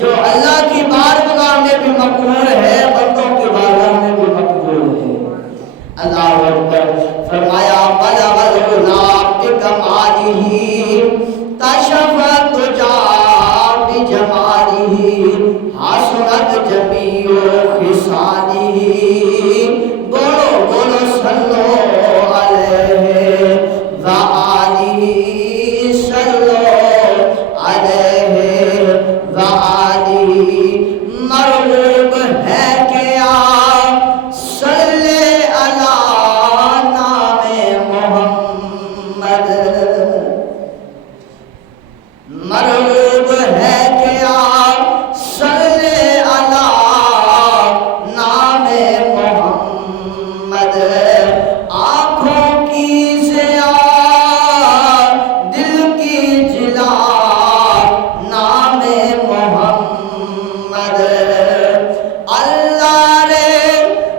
جو اللہ کی بارگاہ میں بھی مقبول ہے، بندوں کی بارگاہ میں حسنت جمیع خصالی بولو بولو صلو علیہ وآلہ صلو علیہ وآلہ مرغوب ہے کہ آپ صلی علی نام محمد مرغوب ہے کہ آپ صلی علی نام محمد آنکھوں کی ضیا دل کی جلا نام محمد اللہ رے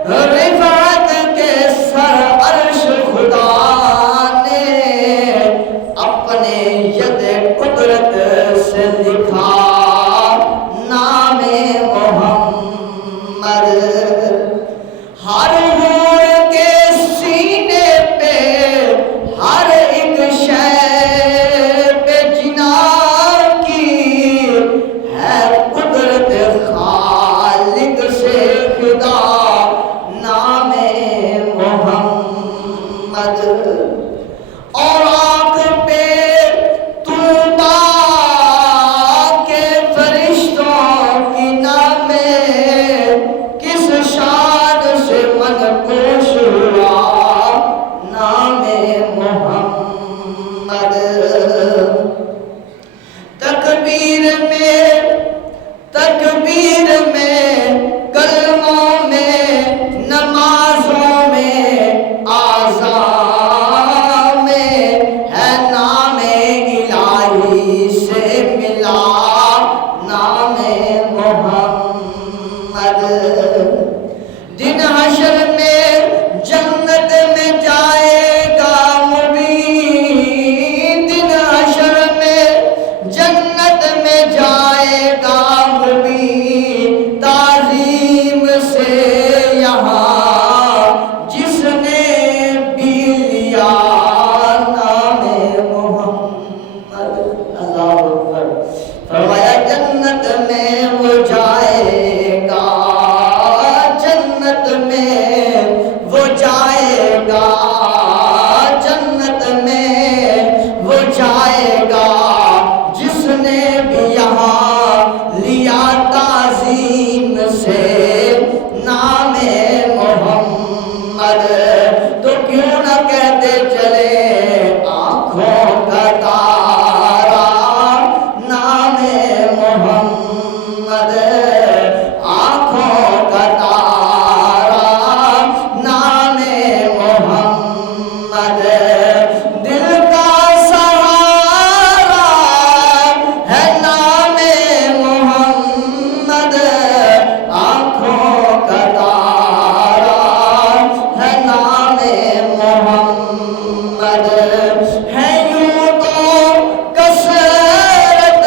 رفعت کے سر عرش خدا نے اپنے ید قدرت سے لکھا نام محمد ہر حور کے سینے پہ ہر ایک شے پہ جنا کی ہے قدرت خالق سے خدا نام محمد اور آنکھ پہ طوبا کے فرشتوں کی نام کس شان سے منقوش ہوا نام محمد تکبیر میں کلموں میں نمازوں میں آذان میں ہے نام الہی سے ملا نام محمد دن حشر میں جنت میں جائے گا مبین دن حشر میں جنت میں جائے گا مبین تعظیم سے یہاں جس نے بھی لیا نام محمد اللہ اکبر فرمایا جنت میں وہ جائے گا جنت میں وہ جائے گا جنت میں وہ جائے گا جس نے بھی یہاں لیا تعظیم سے نام محمد تو کیوں نہ کہتے چلے آنکھوں کا تارا نام محمد آنکھوں کا تارا نام محمد دل کا سہارا ہے نام محمد آنکھوں کا تارا ہے نام محمد ہے یوں تو کثرت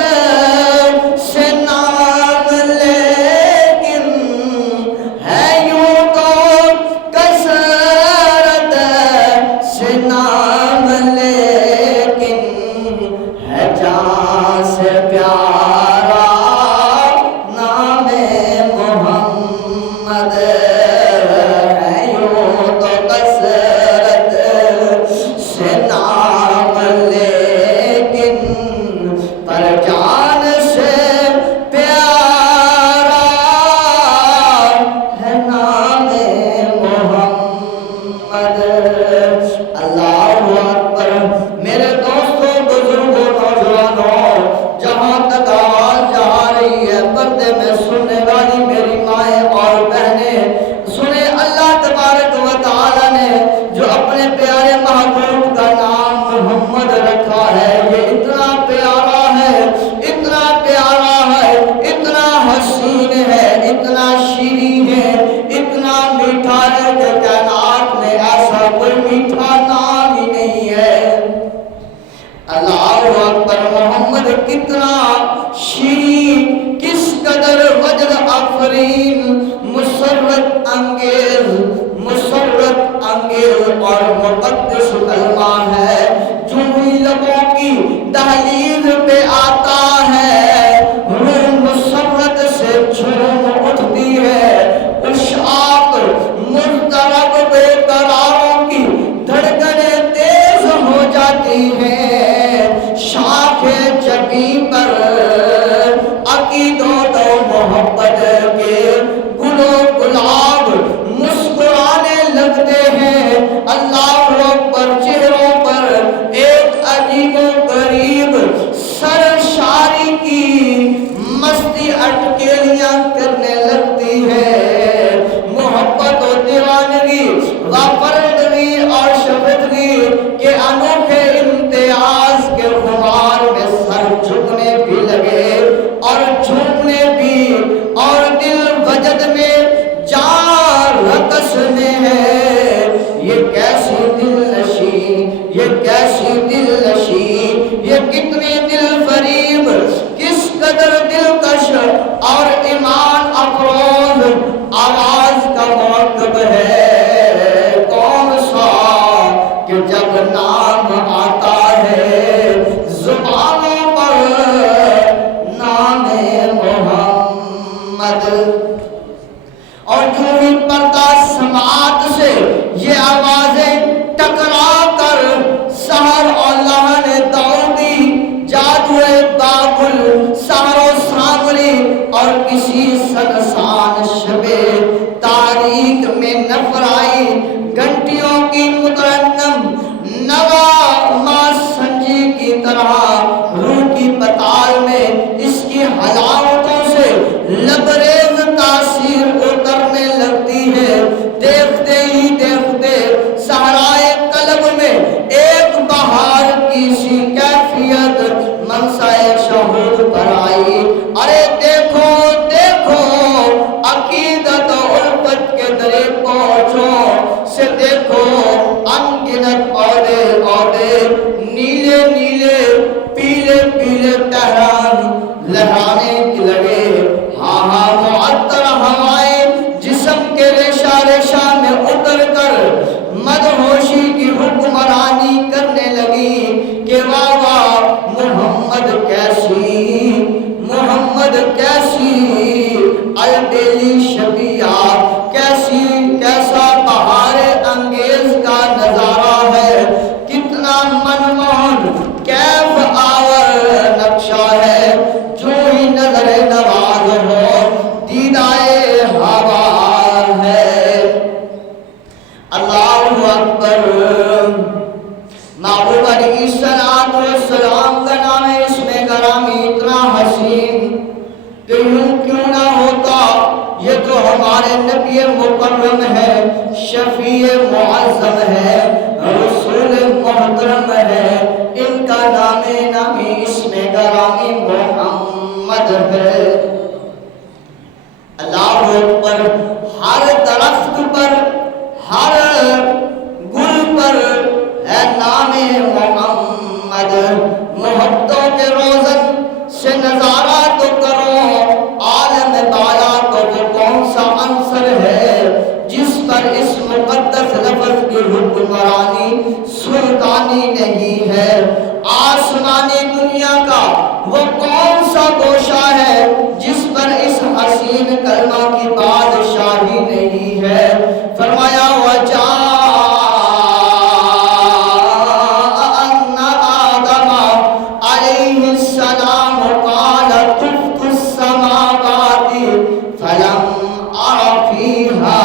سے نام لیکن ہے یوں تو کثرت سے نام لیکن ہے جان سے پیارا نام محمد ہے یوں تو کثرت سے نام لیکن پر جان سے پیارا ہے نام محمد اللہ اکبر میرے دوستوں بزرگوں نوجوانوں جہاں تک آواز جا رہی ہے پردے میں سننے والی میری مائیں اور بہنیں سنیں اللہ تبارک و تعالی نے جو اپنے پیارے محبوب کا نام محمد رکھا ہے یہ اتنا پیارا ہے اتنا پیارا ہے اتنا حسین ہے اتنا شیریں ہے اتنا میٹھا ہے کہ کائنات میں ایسا کوئی میٹھا نام ہی نہیں ہے اللہ اکبر محمد کتنا شیریں کس قدر تو محبت کے گل و گلاب مسکرانے لگتے ہیں۔ اللہ اکبر، چہروں پر ایک عجیب و غریب سرشاری کی مستی اٹکیلیاں کرنے لگتی ہے۔ محبت و دیوانگی و پردگی اور شفقتی کے انوکھے امتیاز کے خمار میں سر جھکنے بھی لگے اور جھومنے بھی، اور دل وجد میں جان رقصنے ہے۔ یہ کیسی دل نشی، یہ کیسی دل نشی، یہ کتنی دل فریب، کس قدر دلکش اور ایمان افروز آواز کا مرکب ہے۔ کون سا کہ جب نام آتا ہے زبانوں پر نام محمد، اور جو ہی پردہ سماعت سے یہ آوازیں ٹکرا کر سحر اور لہن داؤدی، جادوئے بابل، سحر و سامری اور کسی سنسان شب تاریک میں نفر آئی، گھنٹیوں کی مترنم نوا ماں سنجی کی طرح روح کی پتال میں اس کی حلاوتوں سے لبریز تاثیر اترنے لگتی ہے۔ دیکھتے ہی دیکھتے صحرائے قلب میں ایک بہار کی سی کیفیت منصائے شہود پر آئی۔ ارے دیکھو دیکھو، عقیدت و الفت کے درے پہنچو سے دیکھو، انگنت عہدے عہدے، نیلے نیلے پیلے پیلے تہران لہرانے کی لگے۔ ہاں ہاں، معطر ہوائیں جسم کے ریشہ ریشہ میں اتر کر مدہوشی کی حکمرانی کرنے لگی کہ واہ واہ، محمد کیسی، محمد کیسی البیلی شبیہ، کیسا بہار انگیز کا نظارہ ہے، کتنا منموہن کیف آور نقشہ ہے، جو ہی نظر نواز ہو دیدائے ہوا ہے۔ اللہ اکبر۔ محبوب علیہ السلام کا نام ہے، اس میں گرامی اتنا حسین کہ یوں کیوں نہ ہوتا، یہ تو ہمارے نبی مکرم ہے، شفیع معظم ہے، رسول محترم ہے، ان کا نام نامی اس میں گرامی محمد ہے۔ اللہ اکبر۔ ہر درخت پر، ہر گل پر ہے نام محمد۔ محبتوں کے روزن سے نظارہ تو کرو، عالم بالا کو وہ کون سا عنصر ہے جس پر اس مقدس لفظ کی حکمرانی سلطانی نہیں ہے؟ آسمانی دنیا کا وہ کون سا گوشہ ہے جس پر اس حسین کلمہ کی بادشاہی نہیں ہے؟ فرمایا وجاء ان آدم علیہ السلام قال طفت السماوات فلم ار فیہا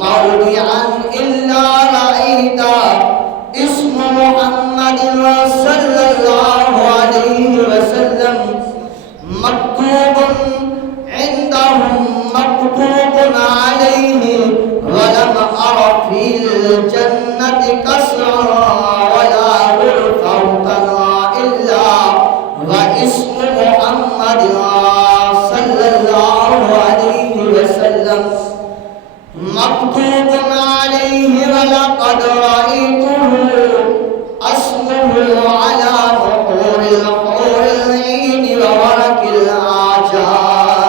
موضعا الا رأیت اسم محمد صلی اللہ علیہ وسلم مکتوب عندهم مکتوب علیہ ولم ار فی الجنت کسرا ولا غرفة الا واسم محمد صلی اللہ علیہ وسلم مکتوب علیہ ولقد رأیته اسمه على نحور الحور العین وورق الآجال۔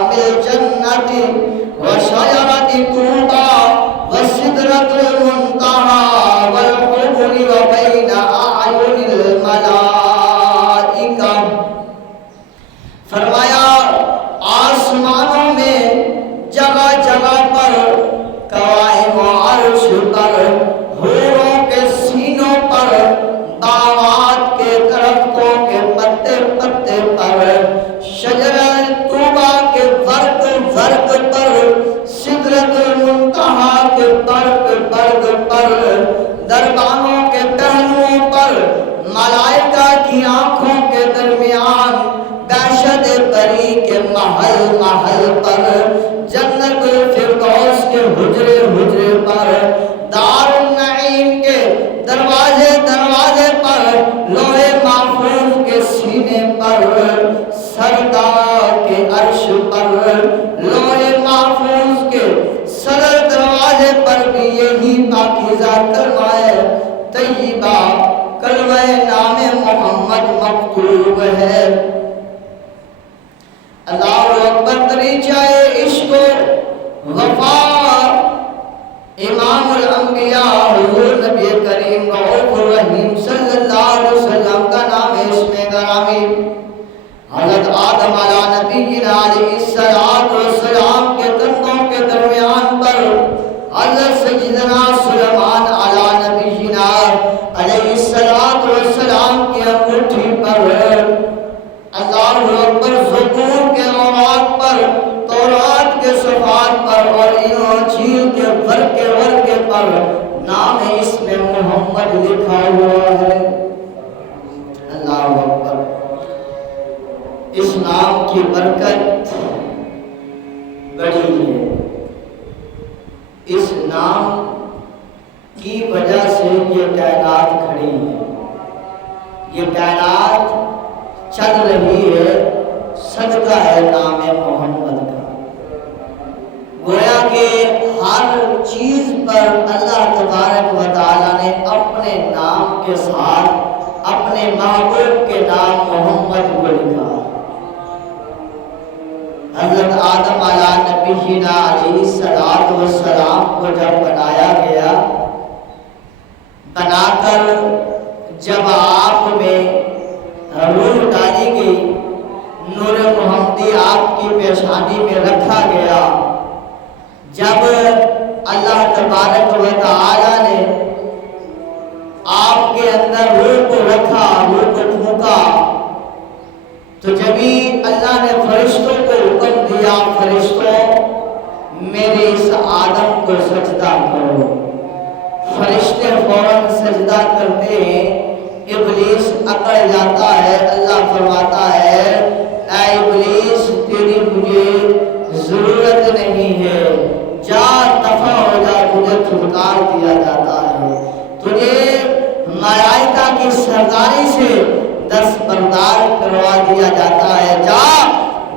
محل محل پر، جنت الفردوس کے حجرے حجرے پر، دار النعیم کے دروازے دروازے پر، لوح محفوظ کے سینے پر، سرکار کے عرش پر، لوح محفوظ کے سر دروازے پر بھی یہی پاکیزہ کلمہ طیبہ، کلمہ نام محمد مکتوب ہے۔ اللہ اکبر، طریقہ عشق و وفا امام الانبیاء حضور نبی کریم رؤوف الرحیم صلی اللہ علیہ وسلم کا نام ہے اس میں گرامی۔ حضرت آدم علیہ نبینا علیہ السلام کے کندھوں کے درمیان پر حضرت سیدنا سلیمان علیہ نبینا علیہ السلام کی انگوٹھی پر، اللہ اکبر، زبور کے اوراق پر، تورات کے صفحات پر اور انجیل کے ورقے پر نام اس میں محمد لکھا ہوا ہے۔ اللہ اکبر، اس نام کی برکت بڑی ہے، اس نام کی وجہ سے یہ کائنات کھڑی ہے، یہ کائنات چل رہی ہے، صدقہ ہے نام محمد کا۔ گویا کہ ہر چیز پر اللہ تبارک و تعالیٰ نے اپنے نام کے ساتھ اپنے محبوب کے نام محمد کو لکھا۔ حضرت آدم علیہ نبینا علیہ السلام کو جب بنایا گیا، بنا کر جب آپ میں روح ڈالی گئی، نور محمدی آپ کی پیشانی میں رکھا گیا، جب اللہ تبارک و تعالی نے آپ کے اندر روح کو رکھا، روح کو پھونکا، تو جبھی اللہ نے فرشتوں کو حکم دیا، فرشتوں میرے اس آدم کو سجدہ کرو۔ فرشتے فوراً سجدہ کرتے ہیں، ابلیس اکڑ جاتا ہے۔ اللہ فرماتا ہے اے ابلیس تیری مجھے ضرورت نہیں ہے، جا دفع ہو جا، تجھے چھٹکار دیا جاتا ہے، تجھے ملائکہ کی سرداری سے دستبردار کروا دیا جاتا ہے، جا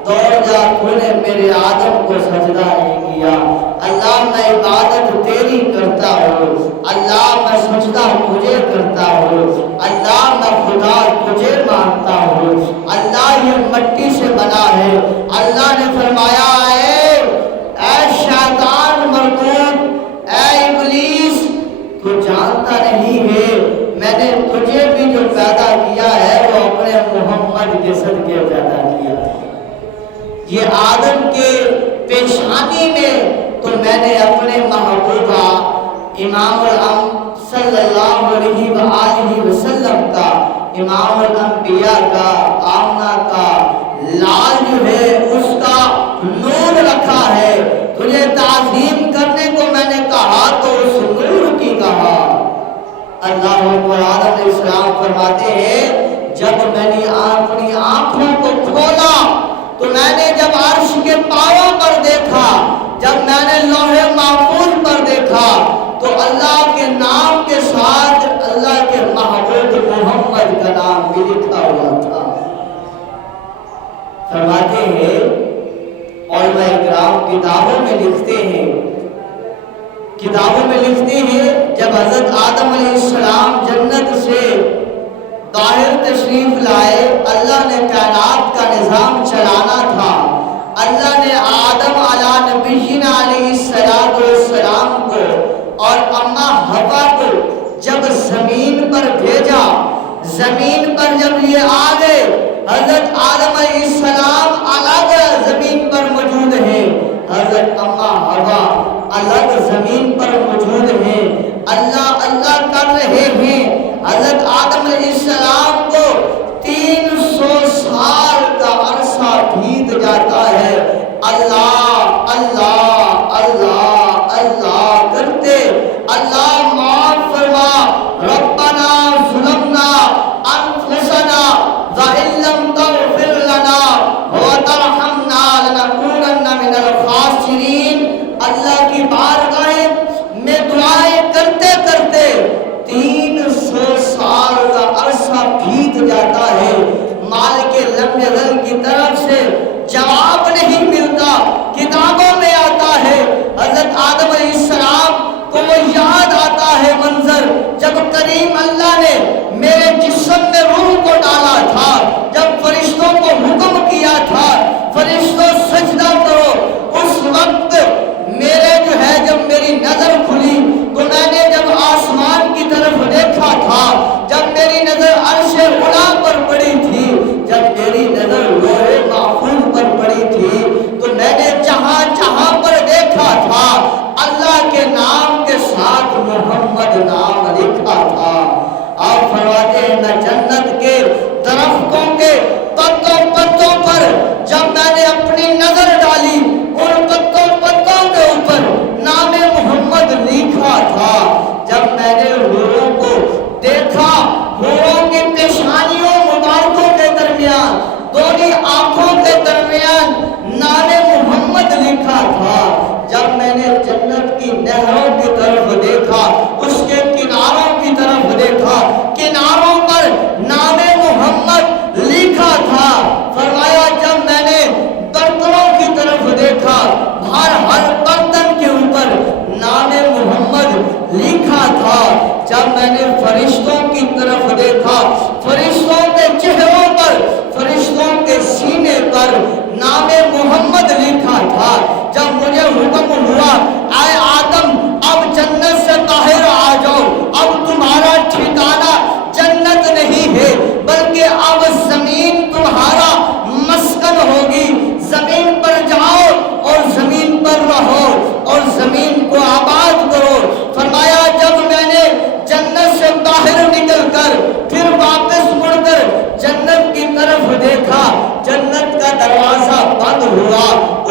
دوڑ جا، تو نے میرے آدم کو سجدہ نہیں کیا۔ اللہ میں عبادت تیری کرتا ہوں، اللہ میں سجدہ تجھے کرتا ہوں، اللہ میں خدا تجھے مانتا ہوں، اللہ یہ مٹی سے بنا ہے۔ اللہ نے فرمایا اے شیطان مردود، اے ابلیس، تو جانتا نہیں ہے میں نے تجھے بھی جو پیدا کیا ہے وہ اپنے محمد کے صدقے پیدا کیا ہے۔ یہ آدم کے پیشانی میں تو میں نے اپنے محبوبہ امام الانبیاء صلی اللہ علیہ وآلہ وسلم کا، امام الانبیاء کا، آمنہ کا لال جو ہے اس کا نور رکھا ہے۔ تجھے تعظیم کرنے کو میں نے کہا تو اس نور کی کہا۔ اللہ علیہ السلام فرماتے ہیں جب میں نے اپنی آنکھوں کو کھولا تو میں نے جب عرش کے پاؤں پر دیکھا، جب میں نے لوح محفوظ پر دیکھا تو اللہ کے نام کے ساتھ اللہ کے محبوب محمد کا نام بھی لکھا ہوا تھا۔ فرماتے ہیں علماء کرام کتابوں میں لکھتے ہیں، جب حضرت آدم علیہ السلام جنت سے باہر تشریف لائے، اللہ نے کائنات کا نظام چلانا تھا۔ اللہ نے آدم علیہ نبینا علیہ السلام کو اور اماں حوا کو جب زمین پر بھیجا، زمین پر جب یہ آ گئے، حضرت آدم علیہ السلام الگ زمین پر موجود ہیں، حضرت اماں حوا الگ زمین پر موجود ہیں، اللہ اللہ کر رہے ہیں۔ حضرت آدم علیہ السلام کو 300 سال کا عرصہ بیت جاتا ہے، اللہ اللہ اللہ اللہ کرتے، اللہ معاف فرما، ربنا ظلمنا انفسنا وَإِن لَّمْ تَغْفِرْ لَنَا وَتَرْحَمْنَا لَنَكُونَنَّ کی بارگاہ میں دعائیں کرتے کرتے 300 سال کا عرصہ بیت جاتا ہے، مالک لم یزل کی طرف سے جواب نہیں ملتا۔ کتابوں میں آتا ہے حضرت آدم علیہ السلام کو وہ یاد آتا ہے منظر جب کریم اللہ نے میرے جسم میں روح کو ڈالا تھا، جب فرشتوں کو حکم کیا تھا فرشتوں سجدہ کرو، اس وقت میرے جو ہے جب میری نظر کھلی تو میں نے جب آسمان کی طرف دیکھا تھا، جب میری نظر عرش علا پر پڑی تھی، جب میری نظر لوح محفوظ پر پڑی تھی تو میں نے جہاں جہاں پر دیکھا تھا اللہ کے نام کے ساتھ محمد نام لکھا تھا۔ آپ فرماتے ہیں میں جنت کے درختوں کے پتوں پر جب میں نے اپنی نظر ڈالی ان پتوں کے اوپر نام محمد لکھا تھا۔ جب میں نے حوروں کو دیکھا، حوروں کی پیشانیوں مبارکوں کے درمیان، دونوں آنکھوں کے درمیان نام محمد لکھا تھا۔ جب میں نے جنت کی نہروں کی طرف دیکھا، اس کے کناروں کی طرف دیکھا، کناروں پر نام محمد لکھا تھا۔ فرمایا جب میں نے برتنوں کی طرف دیکھا، ہر برتن کے اوپر نام محمد لکھا تھا۔ جب میں نے فرشتوں کی طرف دیکھا، فرشتوں کے چہروں پر، فرشتوں کے سینے پر نام محمد لکھا تھا۔ جب مجھے حکم ہوا اے آدم اب جنت سے باہر آ جاؤ، اب تمہارا ٹھکانہ جنت نہیں ہے بلکہ اب زمین تمہارا مسکن ہوگی، زمین پر جاؤ اور زمین پر رہو اور زمین کو آباد کرو۔ فرمایا جب میں نے جنت سے باہر نکل کر پھر واپس مڑ کر جنت کی طرف دیکھا، جنت کا دروازہ بند ہوا،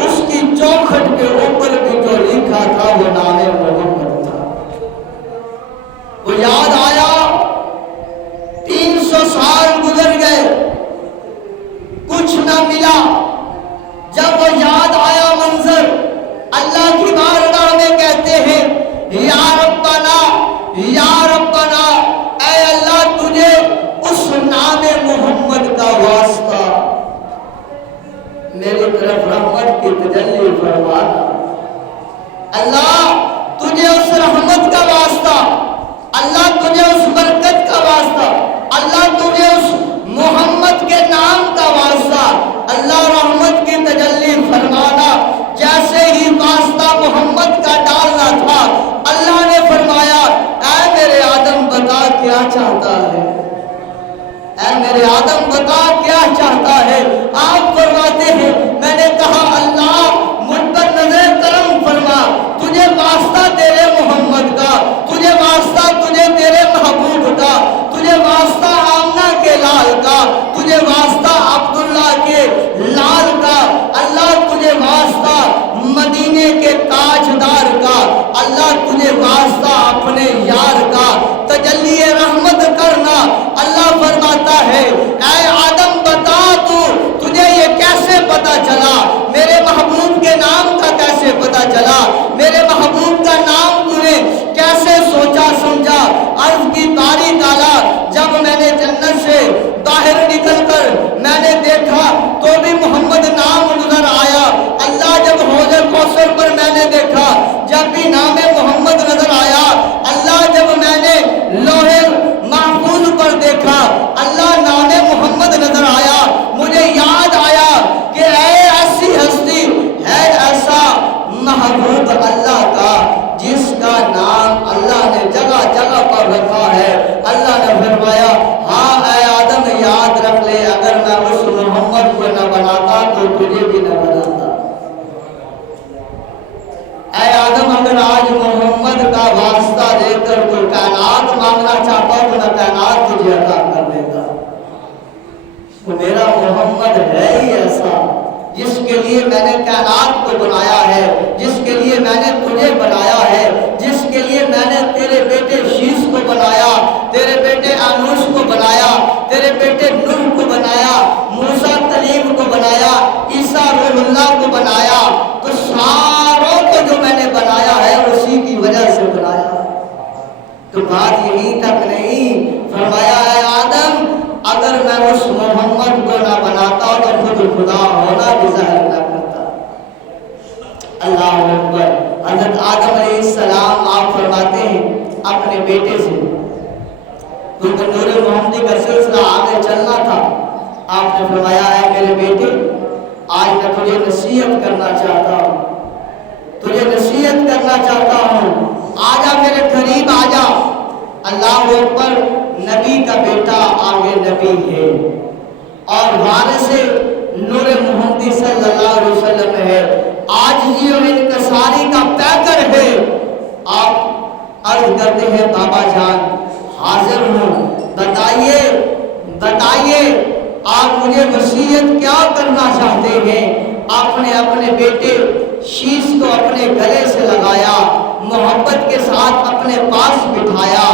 اس کی چوکھٹ کے اوپر بھی جو لکھا تھا وہ نام محمد تھا۔ وہ یاد آیا، 300 سال گزر گئے، کچھ نہ ملا۔ جب وہ یاد آیا منظر، اللہ کی بارگاہ میں کہتے ہیں یا ربنا یا ربنا، اے اللہ تجھے اس نام محمد کا واسطہ میری طرف رحمت کی تجلی فرمانا، اللہ تجھے اس رحمت کا واسطہ، اللہ تجھے اس برکت کا واسطہ، اللہ تجھے اس محمد کے نام کا واسطہ، اللہ رحمت کی تجلی فرمانا۔ جیسے ہی واسطہ محمد کا ڈالنا تھا اللہ نے فرمایا اے میرے آدم بتا کیا چاہتا ہے، اے میرے آدم بتا کیا چاہتا ہے۔ آپ فرماتے ہیں میں نے کہا اللہ مجھ پر نظر کرم فرما، تجھے واسطہ تیرے محمد کا، تجھے واسطہ تجھے تیرے محبوب کا، تجھے واسطہ آمنہ کے لال کا، تجھے واسطہ عبداللہ کے لال کا، اللہ تجھے واسطہ مدینے کے تاجدار کا، اللہ تجھے واسطہ اپنے یار کا، تجلی رحمت کرنا۔ اللہ فرماتا ہے اے آدم بتا تجھے یہ کیسے پتا چلا، میرے محبوب کے نام کا کیسے پتا چلا، میرے محبوب کا نام تُونے کیسے سوچا سمجھا۔ عرض کی باری تعالیٰ جب میں نے جنت سے باہر نکل کر میں نے دیکھا تو بھی محمد نام نظر آیا، اللہ جب حوض کوثر پر میں نے دیکھا جب بھی نام محمد نظر آیا، اللہ جب میں نے لوح محفوظ پر دیکھا اللہ نام محمد نظر آیا۔ مجھے یاد آیا کہ اے ایسی ہستی ہے ایسا محبوب اللہ کا جس کا نام اللہ نے جگہ جگہ پر رکھا ہے۔ اللہ نے فرمایا ہاں اے آدم یاد رکھ لے، اگر میں اس محمد کو نہ بناتا تو تجھے بھی نہ بناتا۔ اے آدم اگر آج محمد کا واسطہ دے کر تو کائنات مانگنا چاہتا تو میں کائنات تجھے عطا کر دیتا۔ وہ میرا محمد ہے ہی ایسا جس کے لیے میں نے کائنات کو بنایا ہے، جس کے لیے میں نے تجھے بنایا ہے، جس کے لیے میں نے تیرے بیٹے شیش کو بنایا، تیرے بیٹے انوش کو بنایا، تیرے بیٹے نوح کو بنایا، موسیٰ کلیم کو بنایا، عیسیٰ روح اللہ کو بنایا۔ تو ساروں کو جو میں نے بنایا تو بات یہیں تک نہیں، فرمایا اے آدم اگر میں اس محمد کو نہ بناتا تو خود خدا ہونا بھی ظاہر نہ کرتا۔ اللہ اکبر۔ حضرت آدم علیہ السلام آپ فرماتے ہیں اپنے بیٹے سے، کیونکہ نور محمدی کا سلسلہ آگے چلنا تھا، آپ نے فرمایا ہے میرے بیٹے آج میں تجھے نصیحت کرنا چاہتا ہوں، تجھے نصیحت کرنا چاہتا ہوں، آجا میرے قریب آجا۔ اللہ اکبر۔ نبی کا بیٹا آگے نبی ہے اور وارث نور محمدی صلی اللہ علیہ وسلم ہے، عاجزی اور انکساری کا پیکر ہے۔ آپ عرض کرتے ہیں بابا جان حاضر ہوں، بتائیے آپ مجھے وصیت کیا کرنا چاہتے ہیں؟ آپ نے اپنے بیٹے شیش کو اپنے گلے سے لگایا، محبت کے ساتھ اپنے پاس بٹھایا،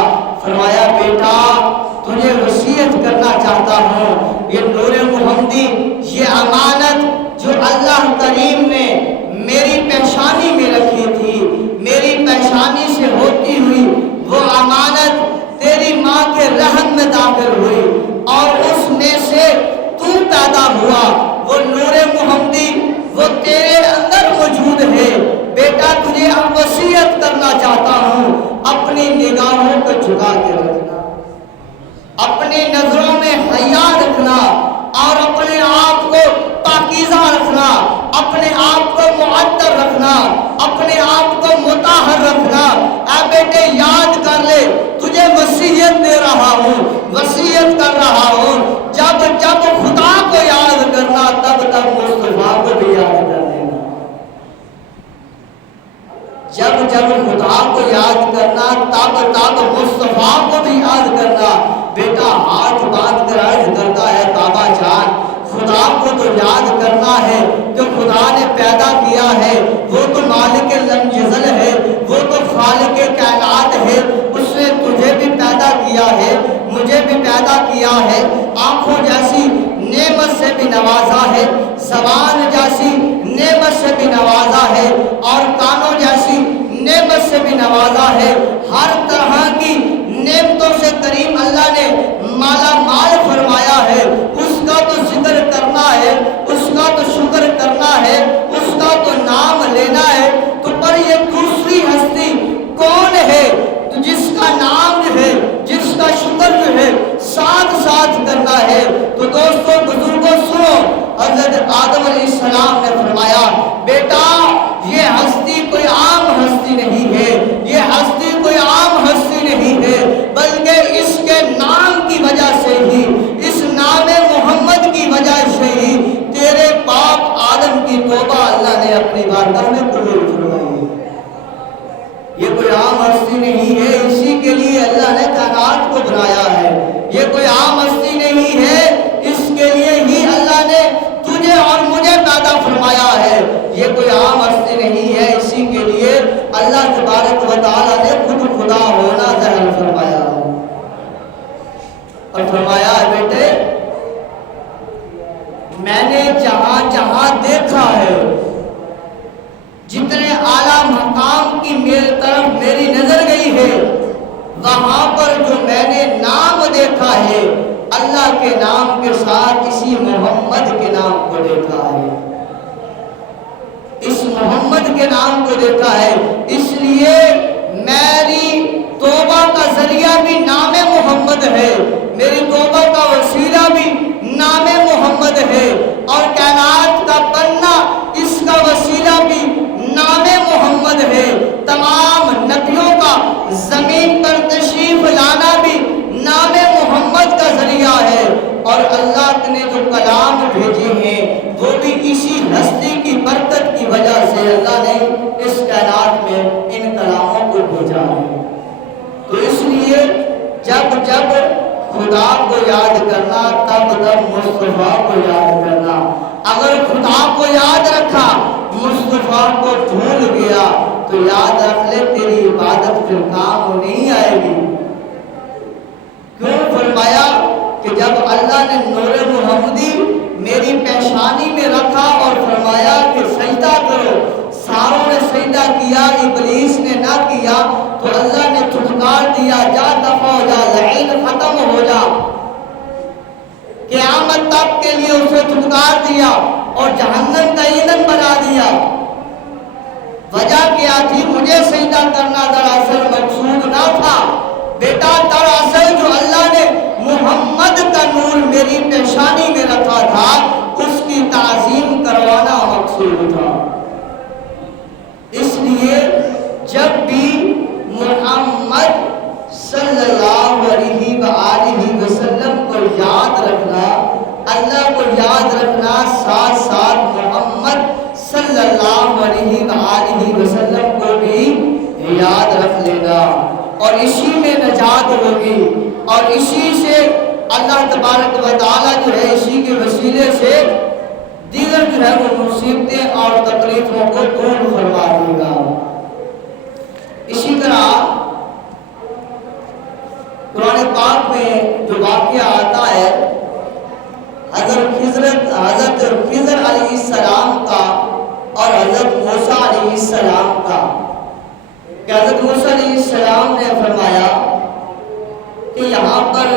فرمایا بیٹا تجھے وصیت کرنا چاہتا ہوں، یہ نور محمدی، یہ امانت جو اللہ کریم نے میری پیشانی میں رکھی تھی، میری پیشانی سے ہوتی ہوئی وہ امانت تیری ماں کے رحم میں داخل ہوئی اور اس میں سے تو پیدا ہوا، وہ نور محمدی وہ تیرے اندر موجود ہے۔ بیٹا تجھے اب وصیت کرنا چاہتا ہوں، اپنی نگاہوں کو جھکا کے رکھنا، اپنی نظروں میں حیا رکھنا اور اپنے آپ کو پاکیزہ رکھنا، اپنے آپ کو معطر رکھنا، اپنے آپ کو مطہر رکھنا۔ اے بیٹے یاد کر لے، تجھے وصیت دے رہا ہوں، وصیت کر رہا ہوں، جب جب خدا کو یاد کرنا تب تب مصطفیٰ کو بھی یاد کر لینا، جب جب خدا کو یاد کرنا تب تب مصطفیٰ کو بھی یاد کرنا۔ بیٹا ہاتھ باندھ کر عرض کرتا ہے بابا جان خدا کو تو یاد کرنا ہے جو خدا نے پیدا کیا ہے، وہ تو مالک لنجزل ہے، وہ تو خالق کائنات ہے، اس نے تجھے بھی پیدا کیا ہے، مجھے بھی پیدا کیا ہے، آنکھوں جیسی نعمت سے بھی نوازا ہے، زبان جیسی نعمت سے بھی نوازا ہے اور کانوں جیسی نعمت سے بھی نوازا ہے، ہر طرح کی نعمتوں سے کریم اللہ نے مالا مال فرمایا ہے۔ اس کا تو ذکر کرنا ہے، اس کا تو شکر کرنا ہے، اس کا تو نام لینا ہے، تو پر یہ دوسری ہستی کون ہے جس کا نام جو ہے، جس کا شکر جو ہے ساتھ ساتھ کرنا ہے؟ تو دوستوں بزرگوں سنو، حضرت آدم علیہ السلام نے فرمایا بیٹا یہ ہستی کوئی عام ہستی نہیں ہے، یہ ہستی کوئی عام ہستی نہیں ہے، بلکہ اس کے نام کی وجہ سے ہی، اس نام محمد کی وجہ سے ہی تیرے باپ آدم کی توبہ اللہ نے اپنی بارگاہ میں قبول فرمائی ہے۔ یہ کوئی عام ہستی نہیں ہے، اسی کے لیے اللہ نے کائنات کو بنایا ہے، یہ کوئی عام ہستی نہیں ہے، اس کے لیے ہی اللہ نے تجھے اور مجھے پیدا فرمایا ہے، یہ کوئی عام ہستی نہیں ہے، اسی کے لیے اللہ تبارک و تعالیٰ نے خود خدا ہونا ظاہر فرمایا اور فرمایا بیٹے میں نے جہاں جہاں دیکھا ہے، جتنے اعلیٰ مقام کی میری طرف میری نظر گئی ہے، وہاں پر جو میں نے نام دیکھا ہے اللہ کے نام کے ساتھ اسی محمد کے نام کو دیکھا ہے، اس محمد کے نام کو دیکھا ہے، اس لیے میری توبہ کا ذریعہ بھی نام محمد ہے، میری توبہ کا وسیلہ بھی نام محمد ہے، اور کائنات کا بننا اس کا وسیلہ بھی نام محمد ہے، تمام نبیوں کا زمین پر تشریف لانا بھی نام محمد کا ذریعہ ہے، اور اللہ نے جو کلام بھیجے ہیں وہ بھی اسی ہستی کی برکت کی وجہ سے اللہ نے اس کائنات میں ان کلاموں کو بھیجا ہے۔ تو اس لیے جب جب خدا کو یاد کرنا تب تب مصطفیٰ کو یاد کرنا، اگر خدا کو یاد رکھا مصطفیٰ کو بھول گیا تو یاد رکھ لے تیری عبادت پھر کام نہیں آئے گی۔ کیوں فرمایا کہ جب اللہ نے نور محمدی میری پیشانی میں رکھا اور فرمایا کہ سجدہ کرو، ساروں نے سجدہ کیا، ابلیس نے نہ کیا، تو اللہ نے دھتکار دیا، تک کے لیے اسے دھتکار دیا اور جہنم کا ایندھن بنا دیا۔ وجہ کیا تھی؟ مجھے سجدہ کرنا دراصل مقصود نہ تھا بیٹا، دراصل جو اللہ نے محمد کا نور میری پیشانی میں رکھا تھا اس کی تعظیم کروانا مقصود تھا۔ اس لیے جب بھی محمد صلی اللہ علیہ وآلہ وسلم کو یاد رکھنا، اللہ کو یاد رکھنا، ساتھ ساتھ محمد صلی اللہ علیہ وآلہ وسلم کو بھی یاد رکھ لینا، اور اسی میں نجات ہوگی، اور اسی سے اللہ تبارک و تعالیٰ جو ہے اسی کے وسیلے سے دیگر جو ہے وہ مصیبتیں اور تکلیفوں کو دور فرما دے گا۔ اسی طرح قرآن پاک میں جو واقعہ آتا ہے حضرت خضر علیہ السلام کا اور حضرت موسیٰ علیہ السلام کا، کہ حضرت موسیٰ علیہ السلام نے فرمایا کہ یہاں پر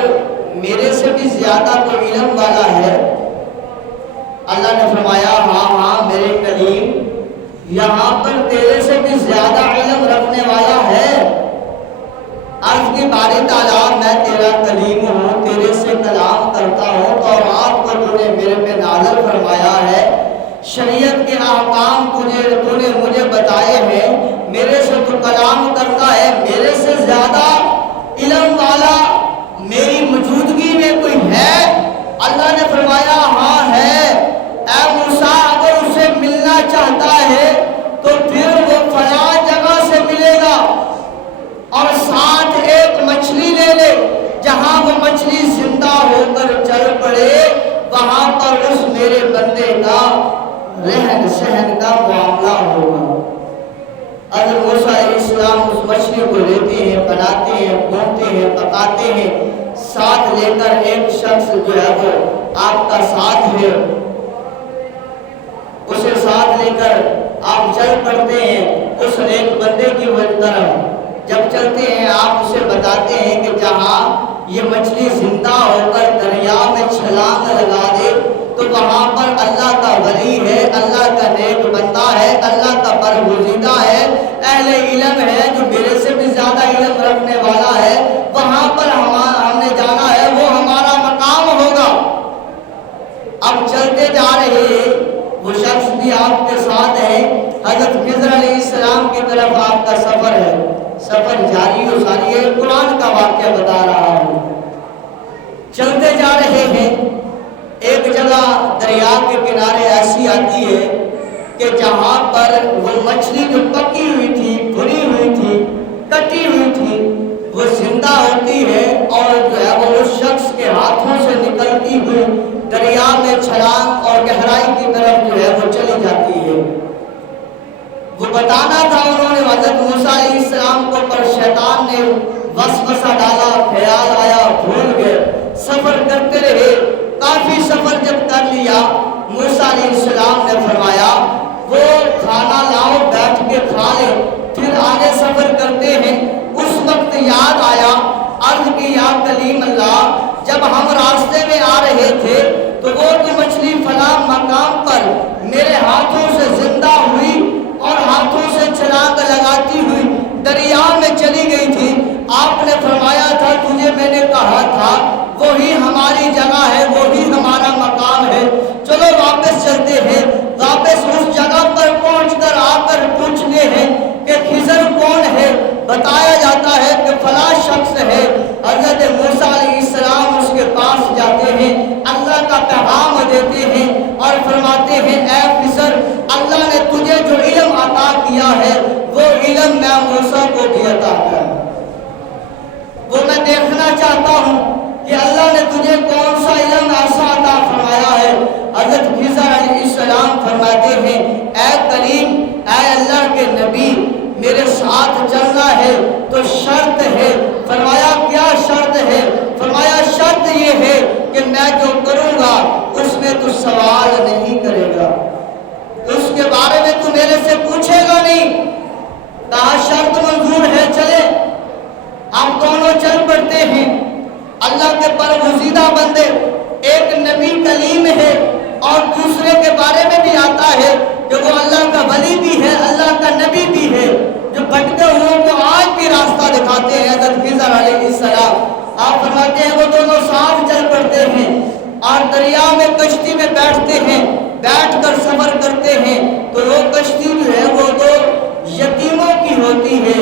میرے سے بھی زیادہ کوئی علم والا ہے؟ اللہ نے فرمایا ہاں ہاں میرے کلیم، یہاں پر تیرے سے بھی زیادہ علم رکھنے والا ہے۔ عرض کی باری تعالیٰ میں تیرا کلیم ہوں، تیرے سے کلام کرتا ہوں، تو رات کو تو نے میرے پہ نازل فرمایا ہے، شریعت کے احکام تو نے مجھے بتائے ہیں، میرے سے تو کلام کرتا ہے، میرے سے زیادہ علم والا میری موجودگی میں کوئی ہے؟ اللہ نے فرمایا ہاں ہے۔ اے موسیٰ، اگر اسے ملنا چاہتا ہے تو پھر وہ فلاں جگہ سے ملے گا، اور ساتھ ایک مچھلی لے لے، جہاں وہ مچھلی زندہ ہو کر چل پڑے وہاں پر اس میرے بندے کا رہن سہن کا معاملہ ہوگا۔ حضرت موسیٰ علیہ السلام اس مچھلی کو لیتے ہیں، بناتے ہیں، بھونتے ہیں، پکاتے ہیں، ساتھ لے کر ایک شخص جو ہے وہ آپ کا ساتھ ہے، اسے ساتھ لے کر آپ چل پڑتے ہیں اس ایک بندے کی طرف۔ جب چلتے ہیں آپ اسے بتاتے ہیں کہ جہاں یہ مچھلی زندہ ہو کر دریا میں چھلانگ لگا دے تو وہاں پر اللہ کا ولی ہے، اللہ کا نیک بندہ ہے، اللہ کا برگزیدہ ہے، اہل علم ہے، جو میرے سے بھی زیادہ علم رکھنے والا ہے، وہاں پر ہم نے جانا ہے، وہ ہمارا مقام ہوگا۔ اب چلتے جا رہے ہیں، وہ شخص بھی آپ کے ساتھ ہے، حضرت خضر علیہ السلام کی طرف آپ کا سفر ہے، سفر جاری و ساری ہے، قرآن کا واقعہ بتا رہا ہوں۔ چلتے جا رہے ہیں، ایک جگہ دریا کے کنارے ایسی آتی ہے کہ جہاں پر وہ مچھلی جو پکی ہوئی تھی، بھنی ہوئی تھی، کٹی ہوئی تھی، وہ زندہ ہوتی ہے اور جو ہے وہ اس شخص کے ہاتھوں سے نکلتی ہوئی دریا میں چھلانگ اور گہرائی کی طرف جو ہے وہ چلی جاتی ہے۔ وہ بتانا تھا انہوں نے حضرت موسیٰ علیہ السلام کو، پر شیطان نے وسوسہ ڈالا، خیال آیا، بھول گئے، سفر کرتے رہے۔ کافی سفر جب کر لیا، موسیٰ علیہ السلام نے فرمایا وہ کھانا لاؤ، بیٹھ کے کھا لے، پھر آگے سفر کرتے ہیں۔ اس وقت یاد آیا، عرض کی یا کلیم اللہ، جب ہم راستے میں آ رہے تھے تو وہ مچھلی فلاں مقام پر میرے ہاتھوں سے زندہ ہوئی اور ہاتھوں سے چھلانگ لگاتی ہوئی دریا میں چلی گئی تھی۔ آپ نے فرمایا تھا تجھے میں نے کہا تھا وہی ہماری جگہ ہے، وہی ہمارا مقام ہے، چلو واپس چلتے ہیں۔ واپس اس جگہ پر پہنچ کر آ کر پوچھتے ہیں کہ خضر کون ہے؟ بتایا جاتا ہے کہ فلاں شخص ہے۔ حضرت موسیٰ علیہ السلام اس کے پاس جاتے ہیں، اللہ کا پیغام دیتے ہیں اور فرماتے ہیں اے خضر، اللہ نے تجھے جو علم عطا کیا ہے وہ علم میں موسیٰ کو بھی عطا کر، وہ میں دیکھنا چاہتا ہوں کہ اللہ نے تجھے کون سا علم ایسا عطا فرمایا ہے۔ حضرت خضر علیہ السلام فرماتے ہیں اے کریم، اے اللہ کے نبی، میرے ساتھ چلنا ہے تو شرط ہے۔ فرمایا کیا شرط ہے؟ فرمایا شرط یہ ہے کہ میں جو کروں گا اس میں تو سوال نہیں کرے گا، اس کے بارے میں تو میرے سے پوچھے گا نہیں۔ کہا شرط منظور ہے، چلے۔ ہم دونوں چل پڑتے ہیں، اللہ کے برگزیدہ بندے، ایک نبی کلیم فرماتے ہیں وہ دونوں ساتھ چل پڑتے ہیں اور دریا میں کشتی میں بیٹھتے ہیں، بیٹھ کر سفر کرتے ہیں تو وہ کشتی جو ہے وہ دو یتیموں کی ہوتی ہے۔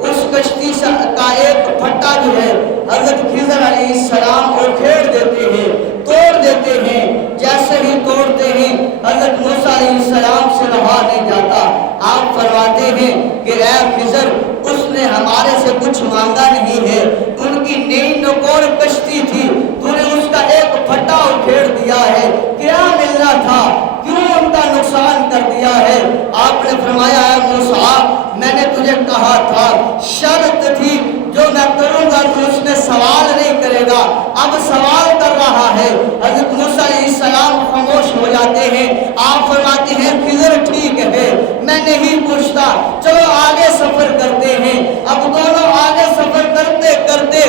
اس کشتی کا ایک پھٹا جو ہے حضرت خضر علیہ السلام کو کھیڑ دیتے ہیں، توڑ دیتے ہیں۔ جیسے ہی توڑتے ہیں حضرت موسیٰ علیہ السلام سے رہا نہیں جاتا۔ آپ فرماتے ہیں کہ اے خضر، اس نے ہمارے سے کچھ مانگا نہیں ہے، ان کی نئی نکوڑ کشتی تھی، تو نے اس کا ایک پھٹا اکھیڑ دیا ہے، کیا ملنا تھا، کیوں ان کا نقصان کر دیا ہے؟ آپ نے فرمایا اے موسیٰ، میں نے تجھے کہا تھا، شرط تھی جو میں کروں گا تو اس میں سوال نہیں کرے گا، اب سوال کر رہا ہے۔ حضرت موسیٰ علیہ السلام خاموش ہو جاتے ہیں۔ آپ فرماتے ہیں خضر ٹھیک ہے، میں نہیں پوچھتا، چلو آگے سفر کرتے ہیں۔ اب دونوں آگے سفر کرتے کرتے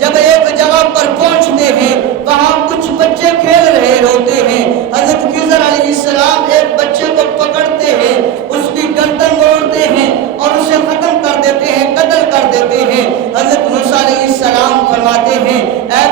جب ایک جگہ پر پہنچتے ہیں وہاں کچھ بچے کھیل رہے ہوتے ہیں۔ حضرت خضر علیہ السلام ایک بچے کو پکڑتے ہیں، اس کی گردن موڑتے ہیں اور اسے ختم کر دیتے ہیں، قتل کر دیتے ہیں۔ حضرت موسیٰ علیہ السلام فرماتے ہیں اے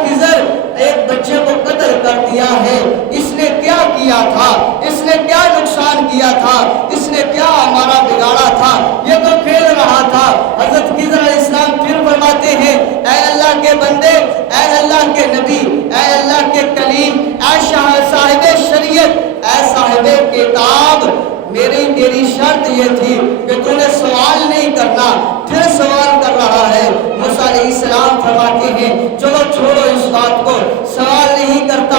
خضر، ایک بچے کو قتل کر دیا ہے، اس نے کیا کیا تھا، اس نے کیا نقصان کیا تھا، اس نے کیا ہمارا بگاڑا تھا، یہ تو کھیل رہا تھا۔ حضرت خضر علیہ السلام پھر فرماتے ہیں اے اللہ کے بندے، اے اللہ کے نبی، اے اللہ کے کلیم، اے صاحب شریعت، اے صاحب کتاب، میری تیری شرط یہ تھی کہ تو نے سوال نہیں کرنا، پھر سوال کر رہا ہے۔ موسیٰ علیہ السلام فرماتے ہیں چلو چھوڑو اس بات کو، سوال نہیں کرتا،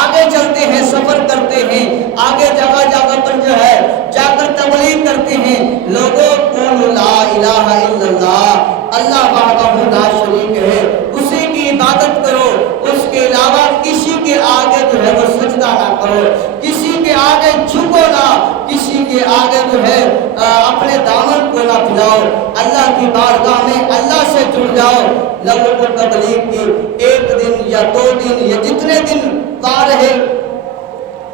آگے چلتے ہیں، سفر کرتے ہیں۔ آگے جگہ جگہ پر جو ہے جا کر تبلیغ کرتے ہیں، لوگوں قولوا لا الہ الا اللہ، اللہ وحدہ لا شریک ہے، اسی کی عبادت کرو، اس کے علاوہ کسی کے آگے جو ہے وہ سجدہ نہ کرو، کسی کے آگے جھکو نہ، کسی کے آگے جو ہے اپنے دامن کو نہ پھیلاؤ، اللہ کی بارگاہ میں اللہ سے جڑ جاؤ۔ لوگوں کو تبلیغ کی، ایک دن یا 2 دن یا جتنے دن پا رہے،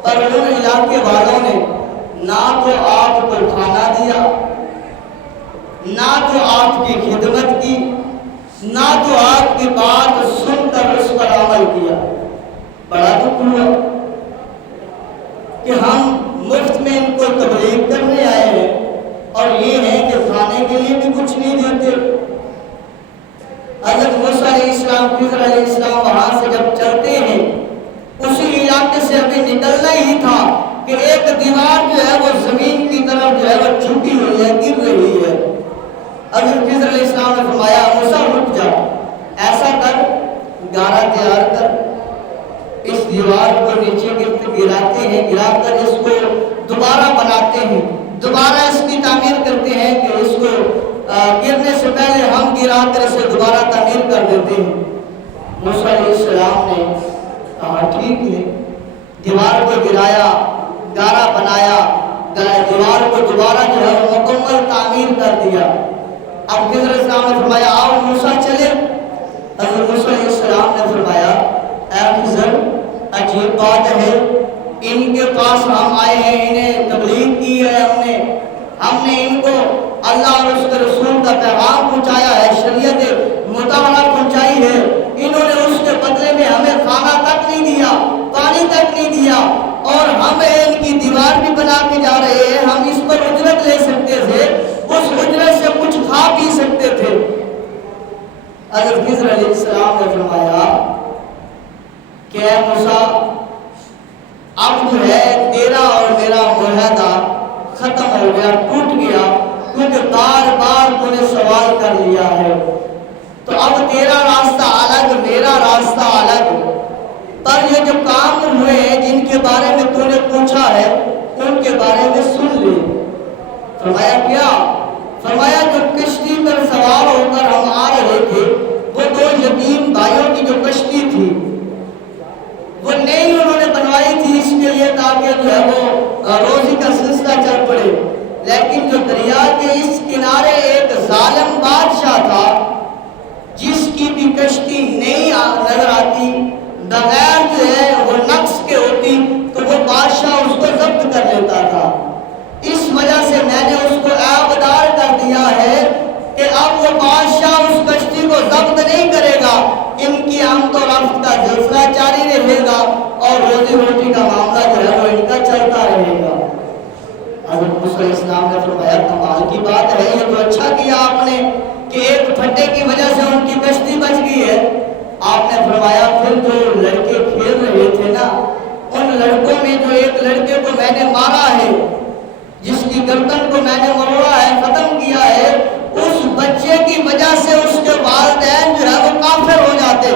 پر ان علاقے والوں نے نہ تو آپ کو کھانا دیا، نہ تو آپ کی خدمت کی، نہ تو آپ کی بات سن کر اس پر عمل کیا۔ بڑا دکھ ہوا کہ ہم مفت میں ان کو تبلیغ کرنے آئے ہیں اور یہ ہے کہ کھانے کے لیے بھی کچھ نہیں دیتے۔ حضرت موسیٰ علیہ السلام، خضر علیہ السلام وہاں سے جب چلتے ہیں، اسی علاقے سے ابھی نکلنا ہی تھا کہ ایک دیوار جو ہے وہ زمین کی طرف جو ہے وہ جھکی ہوئی ہے، گر رہی ہے۔ حضرت خضر علیہ السلام نے فرمایا موسیٰ رک جا، ایسا کر، گارا تیار کر، اس دیوار کو نیچے گراتے ہیں، گرا کر اس کو دوبارہ بناتے ہیں، دوبارہ اس کی تعمیر کرتے ہیں کہ اس کو گرنے سے پہلے ہم گرا کر اسے دوبارہ تعمیر کر دیتے ہیں۔ موسیٰ علیہ السلام نے کہا ٹھیک ہے، دیوار کو گرایا، گارا بنایا، دیوار کو دوبارہ جو ہے مکمل تعمیر کر دیا۔ اب خضر علیہ السلام نے فرمایا آؤ موسیٰ چلے۔ حضرت موسیٰ علیہ السلام نے فرمایا اے خضر، عجیب بات ہے، ان کے پاس ہم آئے ہیں، انہیں تبلیغ کی ہے ہم نے ان کو اللہ اور اس کے رسول کا پیغام پہنچایا ہے، شریعت مطالعہ پہنچائی ہے، انہوں نے اس کے بدلے میں ہمیں کھانا تک نہیں دیا، پانی تک نہیں دیا، اور ہم ان کی دیوار بھی بنا کے جا رہے ہیں، ہم اس پر اجرت لے سکتے تھے، اس اجرت سے کچھ کھا پی سکتے تھے۔ حضرت خضر علیہ السلام نے فرمایا کہ اے موسیٰ، اب جو ہے تیرا اور میرا معاہدہ ختم ہو گیا، ٹوٹ گیا، کیونکہ بار بار تو نے سوال کر لیا ہے، تو اب تیرا راستہ الگ، میرا راستہ الگ، پر یہ جو کام ہوئے ہیں جن کے بارے میں تو نے پوچھا ہے ان کے بارے میں سن لے۔ فرمایا کیا؟ فرمایا جو کشتی پر سوار ہو کر ہم آ رہے تھے، وہ 2 یتیم بھائیوں کی جو کشتی تھی وہ نئی انہوں نے بنوائی تھی اس کے لیے تاکہ جو ہے وہ روزی کا سلسلہ چل پڑے، لیکن جو دریا کے اس کنارے ایک ظالم بادشاہ تھا جس کی بھی کشتی نئی نظر آتی، بغیر جو ہے وہ نقص کے ہوتی تو وہ بادشاہ اس کو ضبط کر لیتا تھا۔ اس وجہ سے میں نے اس کو عیبدار کر دیا ہے کہ اب وہ بادشاہ اس کشتی کو ضبط نہیں کرے گا، ان کی آمد و رفت کا سلسلہ جاری رہے گا اور روزی روٹی کا معاملہ جو ہے وہ ان کا چلتا رہے گا۔ حضرت موسیٰ علیہ السلام نے فرمایا کمال کی بات ہے، یہ تو اچھا کیا آپ نے کہ ایک پھٹے کی وجہ سے ان کی کشتی بچ گئی ہے۔ آپ نے فرمایا پھر جو لڑکے کھیل رہے تھے نا، ان لڑکوں میں جو ایک لڑکے کو میں نے مارا ہے، جس کی گردن کو میں نے مروڑا ہے، ختم کیا ہے، اس بچے کی وجہ سے اس کے والدین جو ہے وہ کافر ہو جاتے،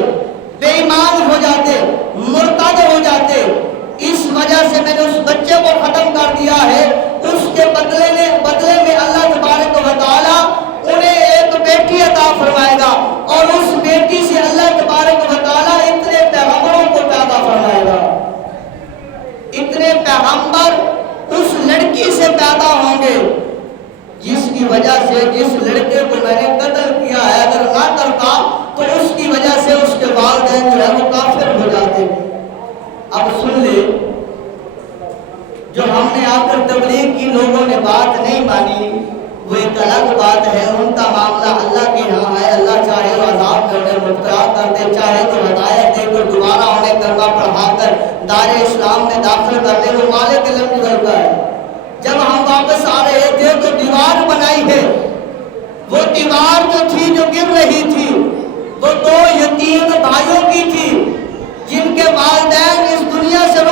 بے ایمان ہو جاتے، مرتد ہو جاتے۔ اس وجہ سے میں نے اس بچے کو ختم کر دیا ہے۔ اس کے بدلے میں اللہ تبارک و تعالی انہیں ایک بیٹی عطا فرمائے گا، اور اس بیٹی سے اللہ تبارک و تعالی اتنے پیغمبروں کو پیدا فرمائے گا۔ اتنے پیغمبر اس لڑکی سے پیدا ہوں گے جس کی وجہ سے، جس لڑکے کو میں نے قتل کیا ہے، اگر نہ کرتا تو اس کی وجہ سے اس کے والدین جو ہے وہ کافر ہو جاتے۔ اب سن لے، جو ہم نے آ کر تبلیغ کی، لوگوں نے بات نہیں مانی، وہ ایک الگ بات ہے، ان کا معاملہ اللہ کے یہاں ہے۔ اللہ چاہے وہ عذاب کرنے مبتلا کر دے، چاہے تو ہدایت دے کر دوبارہ انہیں کلمہ پڑھا کر دار اسلام میں داخل کر دے، وہ مالک الملک کا ہے۔ جب ہم واپس آ رہے تھے تو دیوار بنائی ہے، وہ دیوار جو تھی جو گر رہی تھی وہ 2 یتیم بھائیوں کی تھی، جن کے والدین اس دنیا سے